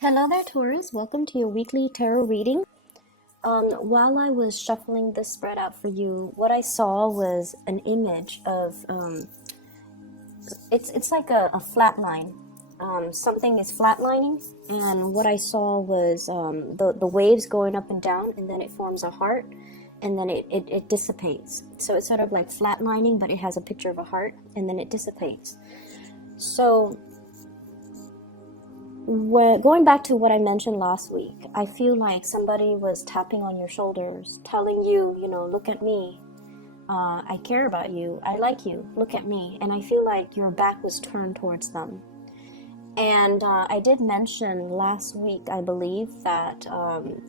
Hello there, Taurus. Welcome to your weekly tarot reading. While I was shuffling this spread out for you, what I saw was an image of it's like a flat line. Something is flatlining, and what I saw was the waves going up and down, and then it forms a heart, and then it dissipates. So it's sort of like flatlining, but it has a picture of a heart, and then it dissipates. So going back to what I mentioned last week, I feel like somebody was tapping on your shoulders, telling you, look at me. I care about you. I like you. Look at me. And I feel like your back was turned towards them. And I did mention last week, I believe, that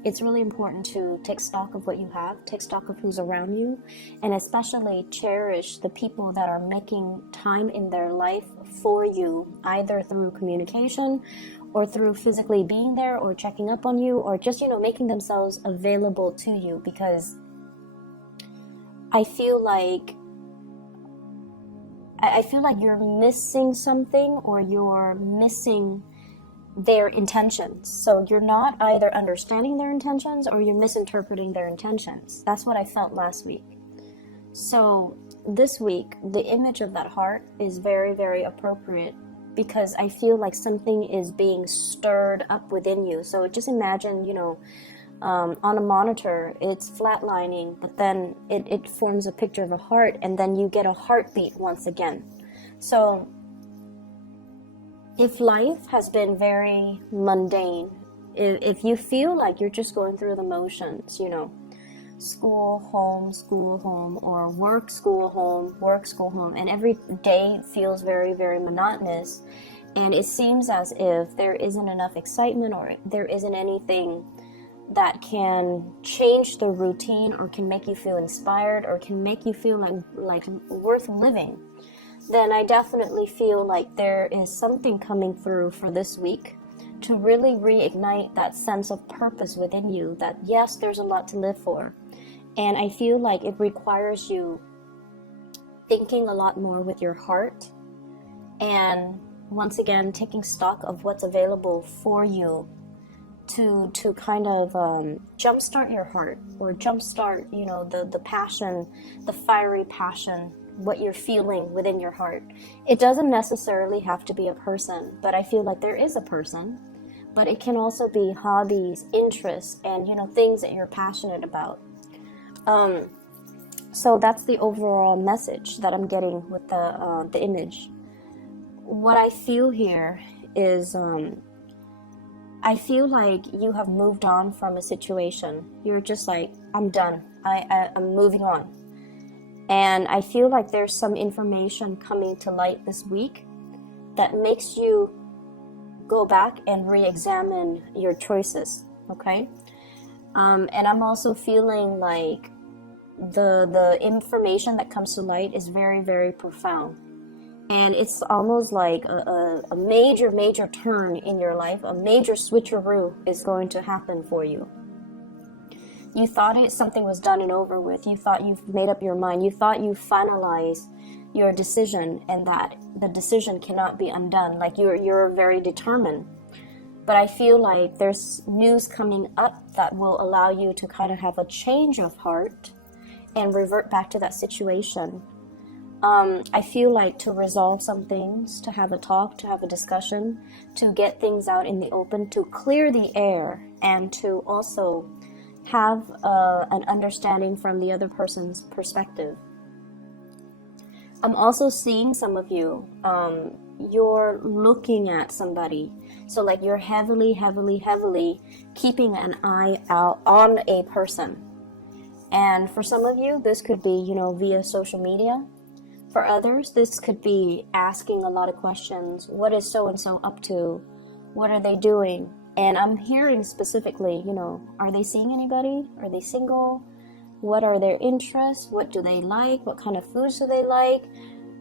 it's really important to take stock of what you have, take stock of who's around you, and especially cherish the people that are making time in their life for you, either through communication or through physically being there or checking up on you or just, making themselves available to you, because I feel like you're missing something, or you're missing their intentions. So you're not either understanding their intentions or you're misinterpreting their intentions. That's what I felt last week. So this week, the image of that heart is very, very appropriate, because I feel like something is being stirred up within you. So just imagine, on a monitor, it's flatlining, but then it forms a picture of a heart, and then you get a heartbeat once again. So if life has been very mundane, if you feel like you're just going through the motions, school, home, or work, school, home, and every day feels very, very monotonous, and it seems as if there isn't enough excitement, or there isn't anything that can change the routine, or can make you feel inspired, or can make you feel like worth living, then I definitely feel like there is something coming through for this week to really reignite that sense of purpose within you, that yes, there's a lot to live for. And I feel like it requires you thinking a lot more with your heart, and once again taking stock of what's available for you to kind of jumpstart your heart, or jumpstart, the passion, the fiery passion, what you're feeling within your heart. It doesn't necessarily have to be a person, but I feel like there is a person, but it can also be hobbies, interests, and, things that you're passionate about. So that's the overall message that I'm getting with the image. What I feel here is, I feel like you have moved on from a situation. You're just like, I'm done. I'm moving on. And I feel like there's some information coming to light this week that makes you go back and re-examine your choices, okay? And I'm also feeling like the information that comes to light is very, very profound. And it's almost like a major turn in your life, a major switcheroo is going to happen for you. You thought something was done and over with. You thought you've made up your mind. You thought you finalized your decision, and that the decision cannot be undone. Like you're very determined. But I feel like there's news coming up that will allow you to kind of have a change of heart and revert back to that situation. I feel like to resolve some things, to have a talk, to have a discussion, to get things out in the open, to clear the air, and to also have an understanding from the other person's perspective. I'm also seeing some of you, you're looking at somebody. So like you're heavily keeping an eye out on a person. And for some of you, this could be, via social media. For others, this could be asking a lot of questions. What is so-and-so up to? What are they doing? And I'm hearing specifically, are they seeing anybody? Are they single? What are their interests? What do they like? What kind of foods do they like?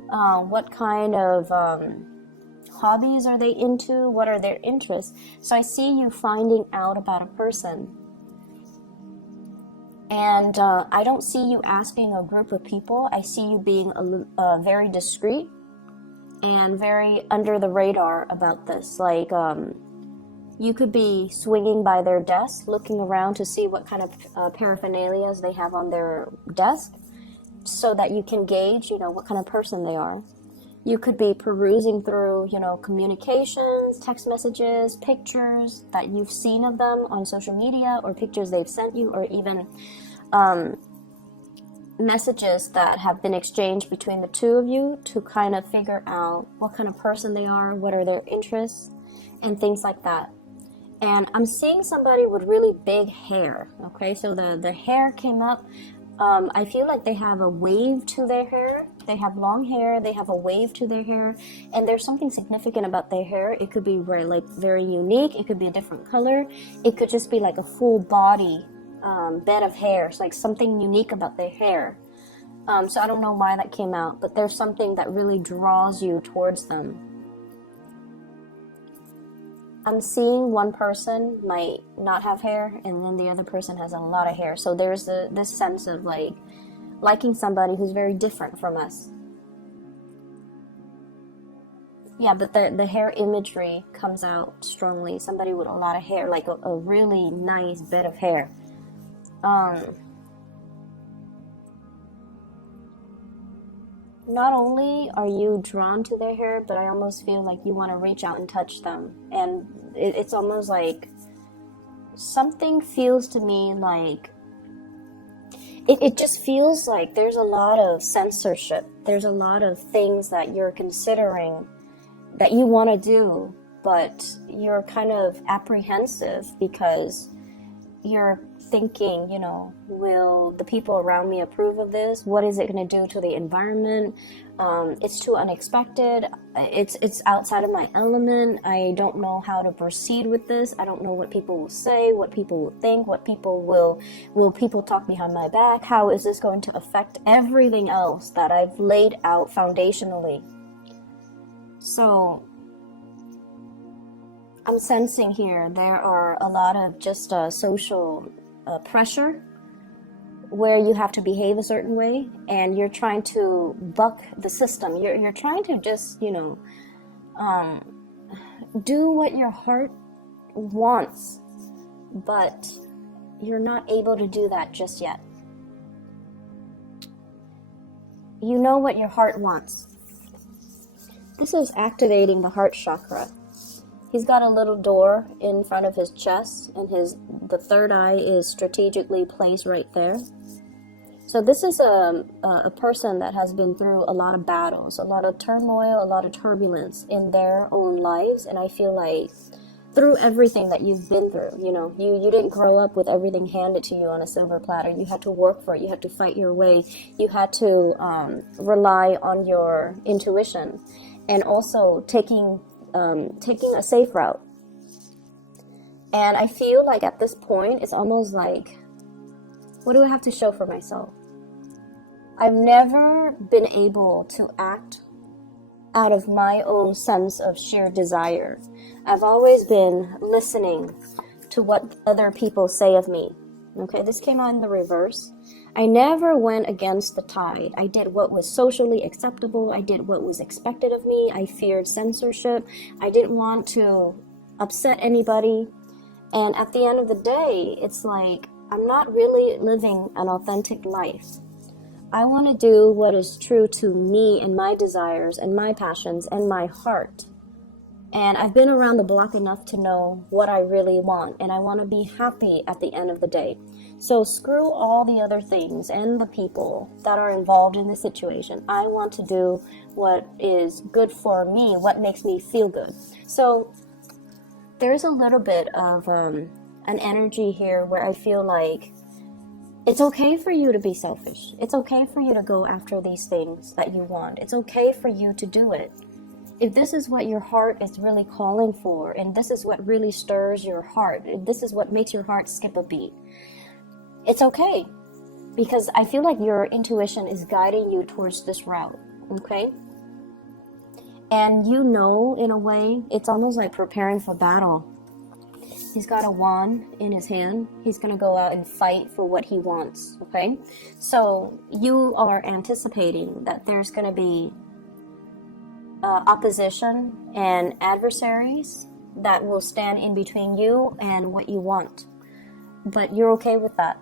What kind of hobbies are they into? What are their interests? So I see you finding out about a person. And I don't see you asking a group of people. I see you being very discreet and very under the radar about this. Like You could be swinging by their desk, looking around to see what kind of paraphernalia they have on their desk, so that you can gauge, what kind of person they are. You could be perusing through, communications, text messages, pictures that you've seen of them on social media, or pictures they've sent you, or even messages that have been exchanged between the two of you, to kind of figure out what kind of person they are, what are their interests, and things like that. And I'm seeing somebody with really big hair. Okay, so the hair came up. I feel like they have a wave to their hair. They have long hair. They have a wave to their hair, and there's something significant about their hair. It could be very unique. It could be a different color. It could just be like a full body bed of hair. It's like something unique about their hair. So I don't know why that came out, but there's something that really draws you towards them. I'm seeing one person might not have hair, and then the other person has a lot of hair. So there's this sense of liking somebody who's very different from us. Yeah, but the hair imagery comes out strongly. Somebody with a lot of hair, like a really nice bed of hair. Not only are you drawn to their hair, but I almost feel like you want to reach out and touch them. And it's almost like something feels to me like it just feels like there's a lot of censorship. There's a lot of things that you're considering that you want to do, but you're kind of apprehensive because you're thinking, will the people around me approve of this? What is it going to do to the environment? It's too unexpected. It's outside of my element. I don't know how to proceed with this. I don't know what people will say, what people will think, what people will people talk behind my back? How is this going to affect everything else that I've laid out foundationally? So I'm sensing here there are a lot of just social pressure where you have to behave a certain way, and you're trying to buck the system. You're trying to just, do what your heart wants, but you're not able to do that just yet. You know what your heart wants. This is activating the heart chakra. He's got a little door in front of his chest, and the third eye is strategically placed right there. So this is a person that has been through a lot of battles, a lot of turmoil, a lot of turbulence in their own lives. And I feel like through everything that you've been through, you didn't grow up with everything handed to you on a silver platter. You had to work for it. You had to fight your way. You had to rely on your intuition, and also taking a safe route. And I feel like at this point, it's almost like, what do I have to show for myself? I've never been able to act out of my own sense of sheer desire. I've always been listening to what other people say of me. Okay, this came out in the reverse. I never went against the tide. I did what was socially acceptable. I did what was expected of me. I feared censorship. I didn't want to upset anybody. And at the end of the day, it's like, I'm not really living an authentic life. I want to do what is true to me and my desires and my passions and my heart. And I've been around the block enough to know what I really want, and I want to be happy at the end of the day. So screw all the other things and the people that are involved in the situation. I want to do what is good for me, what makes me feel good. So there's a little bit of an energy here where I feel like it's okay for you to be selfish. It's okay for you to go after these things that you want. It's okay for you to do it. If this is what your heart is really calling for, and this is what really stirs your heart, if this is what makes your heart skip a beat, it's okay. Because I feel like your intuition is guiding you towards this route, okay? And in a way, it's almost like preparing for battle. He's got a wand in his hand. He's going to go out and fight for what he wants, okay? So you are anticipating that there's going to be opposition and adversaries that will stand in between you and what you want. But you're okay with that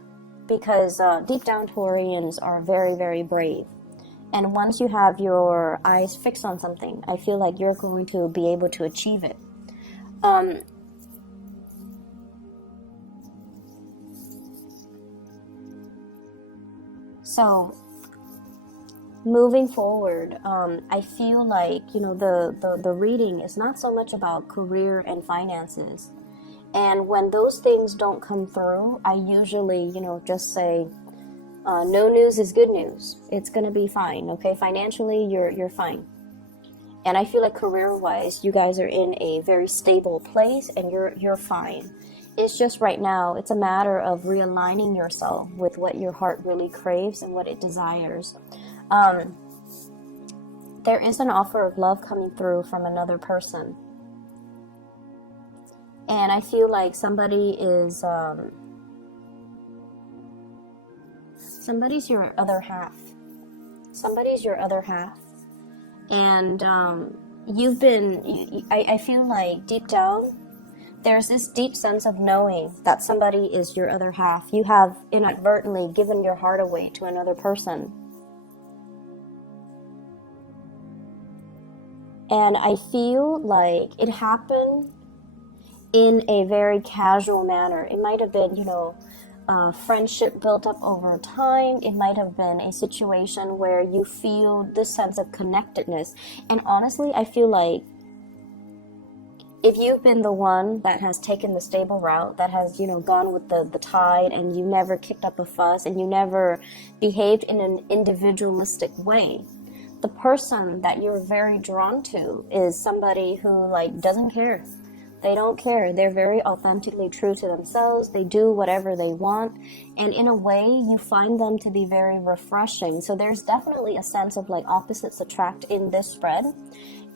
because deep down Taurians are very, very brave. And once you have your eyes fixed on something, I feel like you're going to be able to achieve it. So moving forward, I feel like, you know, the reading is not so much about career and finances. And when those things don't come through, I usually, you know, just say, no news is good news. It's gonna be fine, okay? Financially, you're fine. And I feel like career-wise, you guys are in a very stable place, and you're fine. It's just right now, it's a matter of realigning yourself with what your heart really craves and what it desires. There is an offer of love coming through from another person. And I feel like somebody is, somebody's your other half. Somebody's your other half. And you've been, I feel like deep down, there's this deep sense of knowing that somebody is your other half. You have inadvertently given your heart away to another person. And I feel like it happened in a very casual manner. It might have been, you know, friendship built up over time. It might have been a situation where you feel this sense of connectedness. And honestly, I feel like if you've been the one that has taken the stable route, that has, you know, gone with the tide, and you never kicked up a fuss, and you never behaved in an individualistic way, the person that you're very drawn to is somebody who, like, doesn't care. They don't care. They're very authentically true to themselves. They do whatever they want. And in a way, you find them to be very refreshing. So there's definitely a sense of, like, opposites attract in this spread.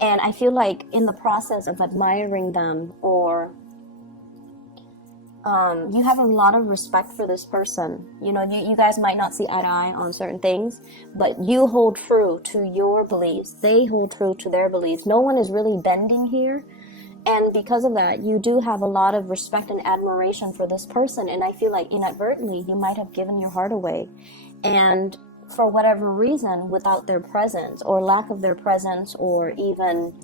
And I feel like in the process of admiring them, or you have a lot of respect for this person. You know, you guys might not see eye to eye on certain things, but you hold true to your beliefs. They hold true to their beliefs. No one is really bending here. And because of that, you do have a lot of respect and admiration for this person. And I feel like inadvertently, you might have given your heart away. And for whatever reason, without their presence or lack of their presence, or even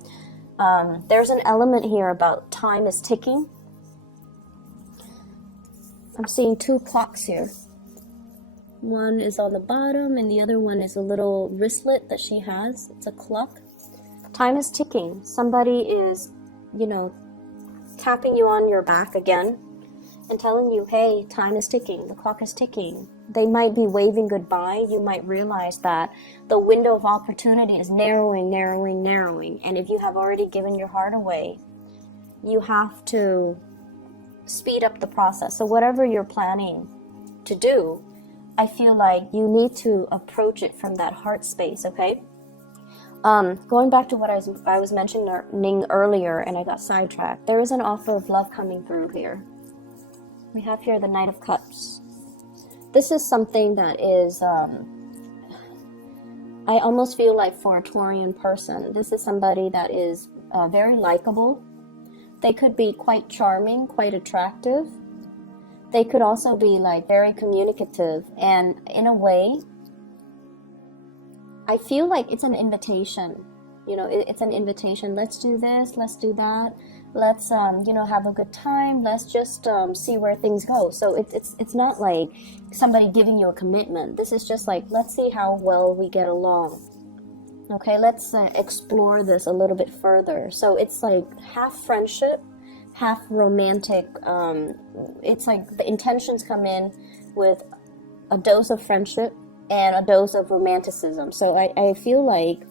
there's an element here about time is ticking. I'm seeing two clocks here. One is on the bottom and the other one is a little wristlet that she has. It's a clock. Time is ticking. Somebody is, you know, tapping you on your back again and telling you, hey, time is ticking. The clock is ticking. They might be waving goodbye. You might realize that the window of opportunity is narrowing. And if you have already given your heart away, you have to speed up the process. So whatever you're planning to do, I feel like you need to approach it from that heart space, okay? Going back to what I was mentioning earlier, and I got sidetracked. There is an offer of love coming through here. We have here the Knight of Cups. This is something that is, I almost feel like for a Taurian person, this is somebody that is very likable. They could be quite charming, quite attractive. They could also be, like, very communicative. And in a way, I feel like it's an invitation. You know, it's an invitation. Let's do this. Let's do that. Let's, you know, have a good time. Let's just see where things go. So it's not like somebody giving you a commitment. This is just like, let's see how well we get along. Okay, let's explore this a little bit further. So it's like half friendship, half romantic. It's like the intentions come in with a dose of friendship and a dose of romanticism. So I feel like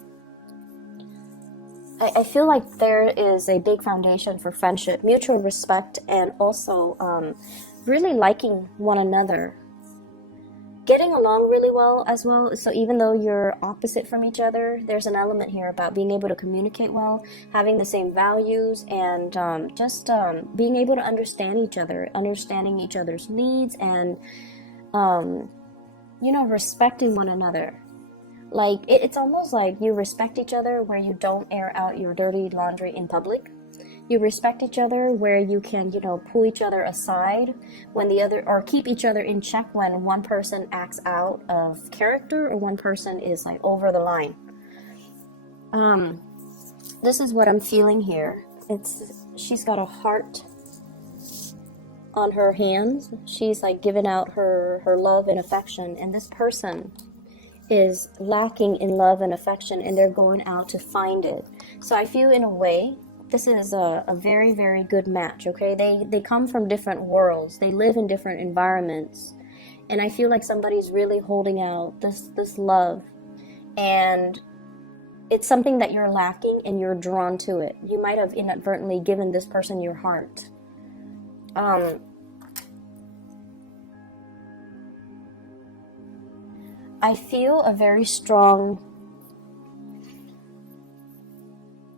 there is a big foundation for friendship, mutual respect, and also really liking one another. Getting along really well as well. So even though you're opposite from each other, there's an element here about being able to communicate well, having the same values, and just being able to understand each other, understanding each other's needs, and you know, respecting one another. Like, it's almost like you respect each other where you don't air out your dirty laundry in public. You respect each other where you can, pull each other aside when the other, or keep each other in check when one person acts out of character or one person is like over the line. This is what I'm feeling here. She's got a heart on her hands. She's like giving out her love and affection, and this person is lacking in love and affection, and they're going out to find it. So I feel in a way this is a very, very good match. Okay, they come from different worlds, they live in different environments, and I feel like somebody's really holding out this love, and it's something that you're lacking and you're drawn to it. You might have inadvertently given this person your heart. I feel a very strong,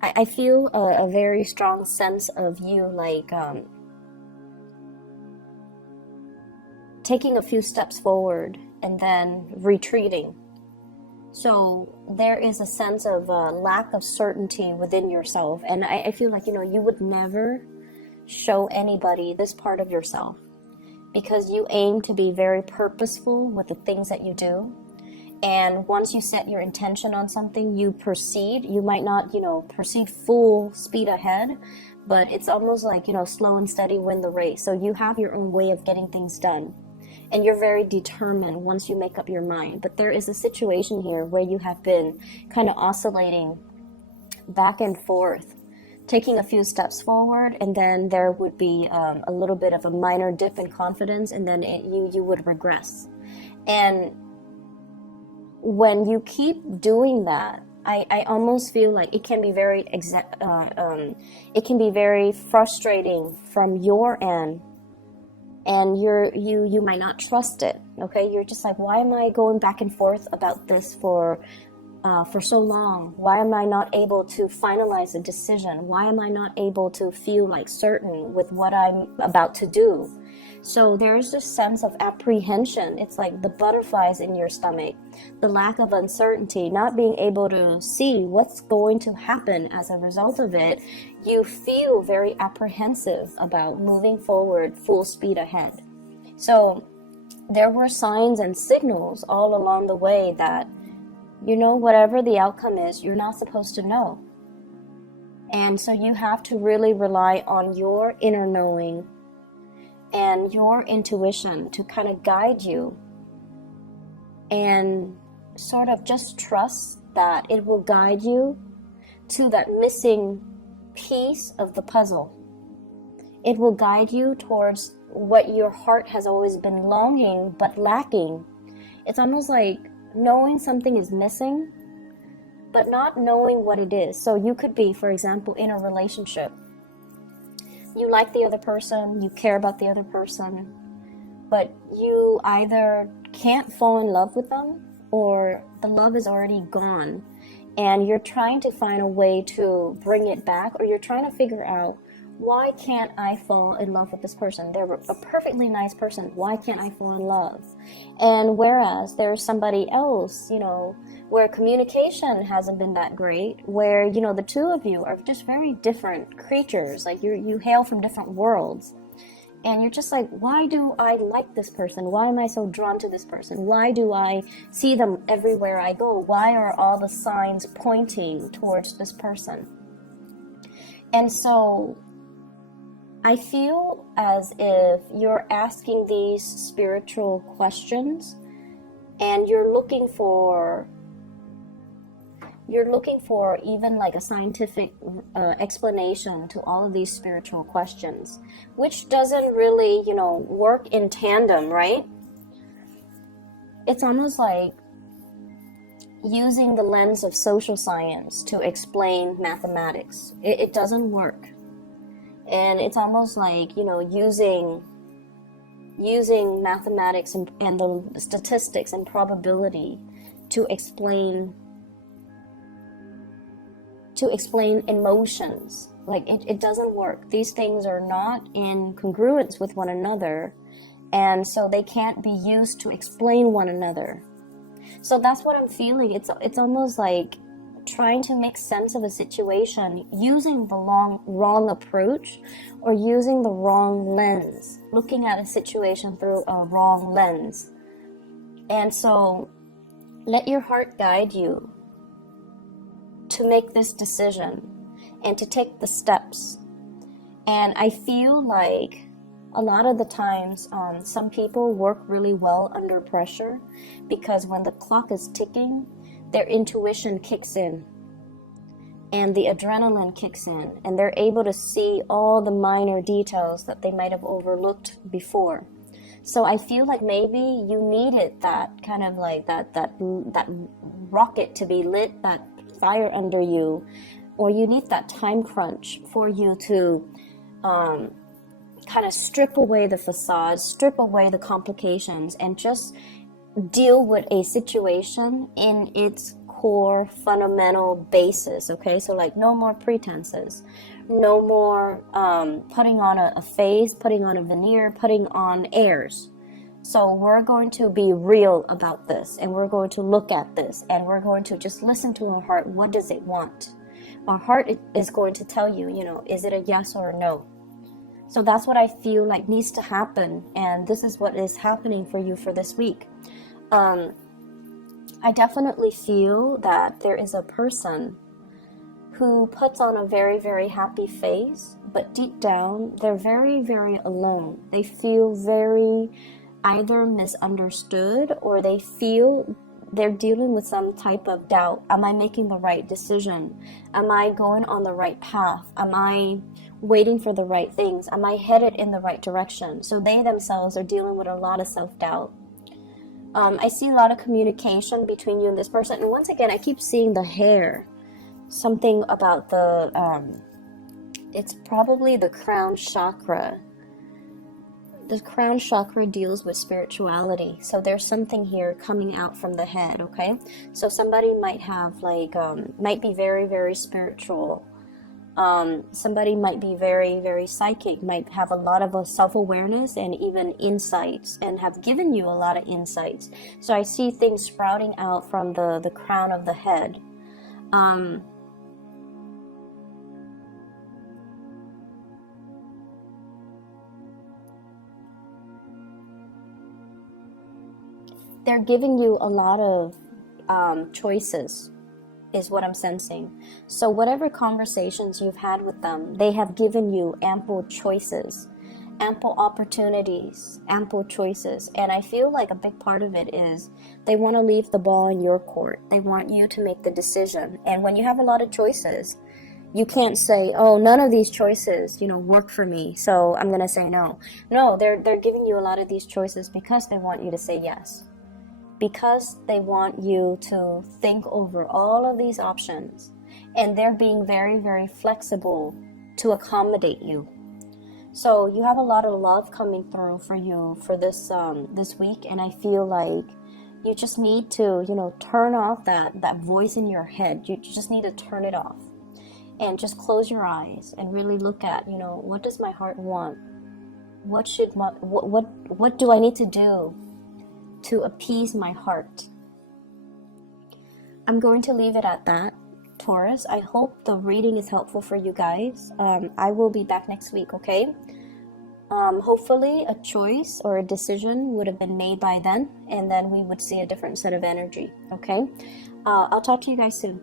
I feel a very strong sense of you, like taking a few steps forward and then retreating. So there is a sense of lack of certainty within yourself. And I feel like, you would never show anybody this part of yourself because you aim to be very purposeful with the things that you do. And once you set your intention on something, you proceed. You might not, proceed full speed ahead, but it's almost like, slow and steady win the race. So you have your own way of getting things done. And you're very determined once you make up your mind. But there is a situation here where you have been kind of oscillating back and forth, taking a few steps forward, and then there would be a little bit of a minor dip in confidence, and then you would regress. And when you keep doing that, I almost feel like it can be very frustrating from your end, and you might not trust it. Okay, you're just like, why am I going back and forth about this for so long? Why am I not able to finalize a decision? Why am I not able to feel like certain with what I'm about to do? So there is this sense of apprehension. It's like the butterflies in your stomach, the lack of uncertainty, not being able to see what's going to happen as a result of it. You feel very apprehensive about moving forward full speed ahead. So there were signs and signals all along the way that, whatever the outcome is, you're not supposed to know. And so you have to really rely on your inner knowing and your intuition to kind of guide you, and sort of just trust that it will guide you to that missing piece of the puzzle. It will guide you towards what your heart has always been longing but lacking. It's almost like knowing something is missing but not knowing what it is. So you could be, for example, in a relationship. You like the other person, you care about the other person, but you either can't fall in love with them or the love is already gone, and you're trying to find a way to bring it back, or you're trying to figure out, why can't I fall in love with this person? They're a perfectly nice person. Why can't I fall in love? And whereas there's somebody else, where communication hasn't been that great, where, the two of you are just very different creatures, like you hail from different worlds. And you're just like, why do I like this person? Why am I so drawn to this person? Why do I see them everywhere I go? Why are all the signs pointing towards this person? And so I feel as if you're asking these spiritual questions, and you're looking for even like a scientific explanation to all of these spiritual questions, which doesn't really, work in tandem, right? It's almost like using the lens of social science to explain mathematics. It doesn't work. And it's almost like, using mathematics and the statistics and probability to explain emotions. Like, it doesn't work. These things are not in congruence with one another, and so they can't be used to explain one another. So that's what I'm feeling. It's almost like trying to make sense of a situation using the wrong approach, or using the wrong lens, looking at a situation through a wrong lens. And so let your heart guide you to make this decision and to take the steps. And I feel like a lot of the times, some people work really well under pressure, because when the clock is ticking, their intuition kicks in and the adrenaline kicks in, and they're able to see all the minor details that they might have overlooked before. So I feel like maybe you needed that kind of like that rocket to be lit, that fire under you, or you need that time crunch for you to kind of strip away the facade, strip away the complications, and just deal with a situation in its core fundamental basis. Okay, so like no more pretenses, no more putting on a face, putting on a veneer, putting on airs. So we're going to be real about this, and we're going to look at this, and we're going to just listen to our heart. What does it want? Our heart is going to tell you, is it a yes or a no? So that's what I feel like needs to happen, and this is what is happening for you for this week. I definitely feel that there is a person who puts on a very, very happy face, but deep down, they're very, very alone. They feel very either misunderstood, or they feel they're dealing with some type of doubt. Am I making the right decision? Am I going on the right path? Am I waiting for the right things? Am I headed in the right direction? So they themselves are dealing with a lot of self-doubt. I see a lot of communication between you and this person. And once again, I keep seeing the hair. Something about it's probably the crown chakra. The crown chakra deals with spirituality. So there's something here coming out from the head, okay? So somebody might have might be very, very spiritual. Somebody might be very, very psychic, might have a lot of self-awareness and even insights, and have given you a lot of insights. So I see things sprouting out from the crown of the head. They're giving you a lot of choices, is what I'm sensing. So whatever conversations you've had with them, they have given you ample choices, ample opportunities, ample choices. And I feel like a big part of it is they want to leave the ball in your court. They want you to make the decision. And when you have a lot of choices, you can't say, oh, none of these choices, work for me, so I'm going to say no. No, they're giving you a lot of these choices because they want you to say yes. Because they want you to think over all of these options, and they're being very, very flexible to accommodate you. So you have a lot of love coming through for you for this week, and I feel like you just need to, turn off that voice in your head. You just need to turn it off and just close your eyes and really look at, what does my heart want? What do I need to do to appease my heart? I'm going to leave it at that, Taurus. I hope the reading is helpful for you guys. I will be back next week, okay? Hopefully a choice or a decision would have been made by then, and then we would see a different set of energy, okay? I'll talk to you guys soon.